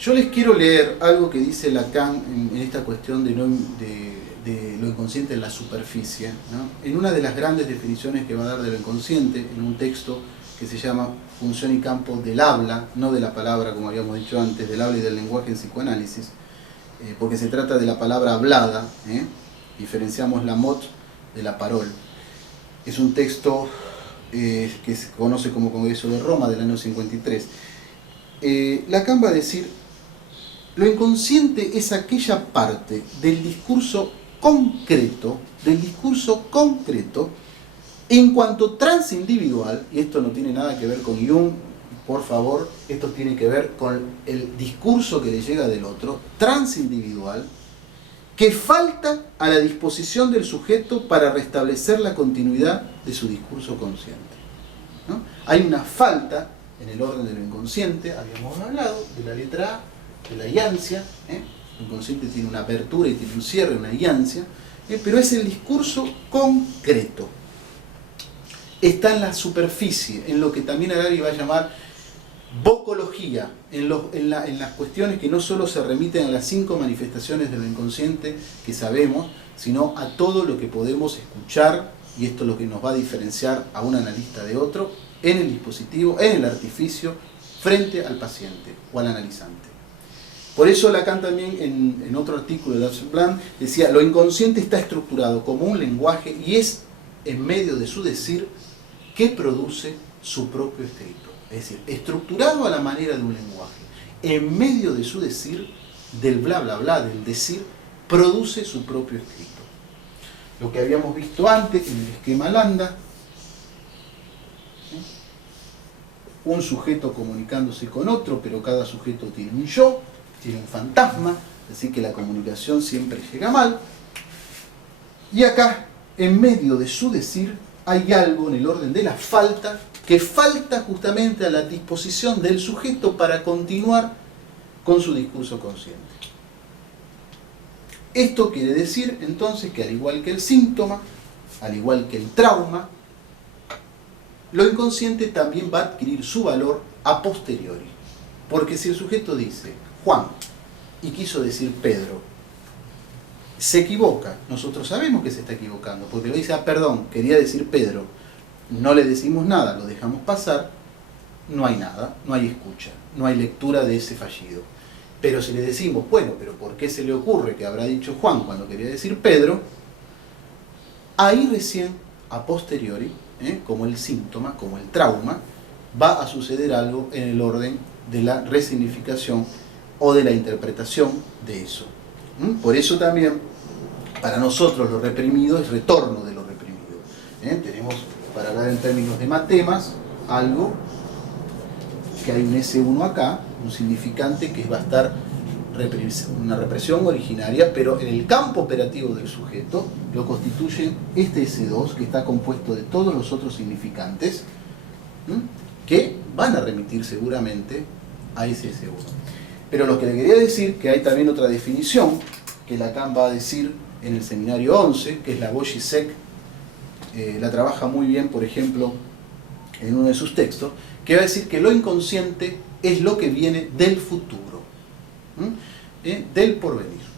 Yo les quiero leer algo que dice Lacan en esta cuestión de lo inconsciente en la superficie, ¿no? En una de las grandes definiciones que va a dar de lo inconsciente, en un texto que se llama Función y campo del habla, no de la palabra, como habíamos dicho antes, del habla y del lenguaje en psicoanálisis, porque se trata de la palabra hablada, diferenciamos la mot de la parole. Es un texto que se conoce como Congreso de Roma del año 53. Lacan va a decir: lo inconsciente es aquella parte del discurso concreto, en cuanto transindividual, y esto no tiene nada que ver con Jung, por favor, esto tiene que ver con el discurso que le llega del otro, transindividual, que falta a la disposición del sujeto para restablecer la continuidad de su discurso consciente, ¿no? Hay una falta en el orden de lo inconsciente, habíamos hablado de la letra A, de la iancia, el inconsciente tiene una apertura y tiene un cierre, una iancia, pero es el discurso concreto. Está en la superficie, en lo que también Harari va a llamar vocología, en las cuestiones que no solo se remiten a las 5 manifestaciones de lo inconsciente que sabemos, sino a todo lo que podemos escuchar, y esto es lo que nos va a diferenciar a un analista de otro, en el dispositivo, en el artificio, frente al paciente o al analizante. Por eso Lacan también en otro artículo de Davidson decía: lo inconsciente está estructurado como un lenguaje y es en medio de su decir que produce su propio escrito. Es decir, estructurado a la manera de un lenguaje, en medio de su decir, del bla bla bla, del decir, produce su propio escrito. Lo que habíamos visto antes en el esquema Landa, un sujeto comunicándose con otro, pero cada sujeto tiene un yo, tiene un fantasma, así que la comunicación siempre llega mal. Y acá, en medio de su decir, hay algo en el orden de la falta, que falta justamente a la disposición del sujeto para continuar con su discurso consciente. Esto quiere decir entonces que, al igual que el síntoma, al igual que el trauma, lo inconsciente también va a adquirir su valor a posteriori. Porque si el sujeto dice Juan y quiso decir Pedro, se equivoca, nosotros sabemos que se está equivocando, porque lo dice: ah, perdón, quería decir Pedro, no le decimos nada, lo dejamos pasar, no hay nada, no hay escucha, no hay lectura de ese fallido. Pero si le decimos, bueno, pero ¿por qué se le ocurre que habrá dicho Juan cuando quería decir Pedro? Ahí recién, a posteriori, como el síntoma, como el trauma, va a suceder algo en el orden de la resignificación o de la interpretación de eso. Por eso también, para nosotros, lo reprimido es retorno de lo reprimido. Tenemos, para hablar en términos de matemas, algo que hay un S1 acá, un significante que va a estar una represión originaria, pero en el campo operativo del sujeto lo constituye este S2, que está compuesto de todos los otros significantes, que van a remitir seguramente a ese S1. Pero lo que le quería decir, que hay también otra definición que Lacan va a decir en el seminario 11, que es la Wojcicek, la trabaja muy bien, por ejemplo, en uno de sus textos, que va a decir que lo inconsciente es lo que viene del futuro, del porvenir.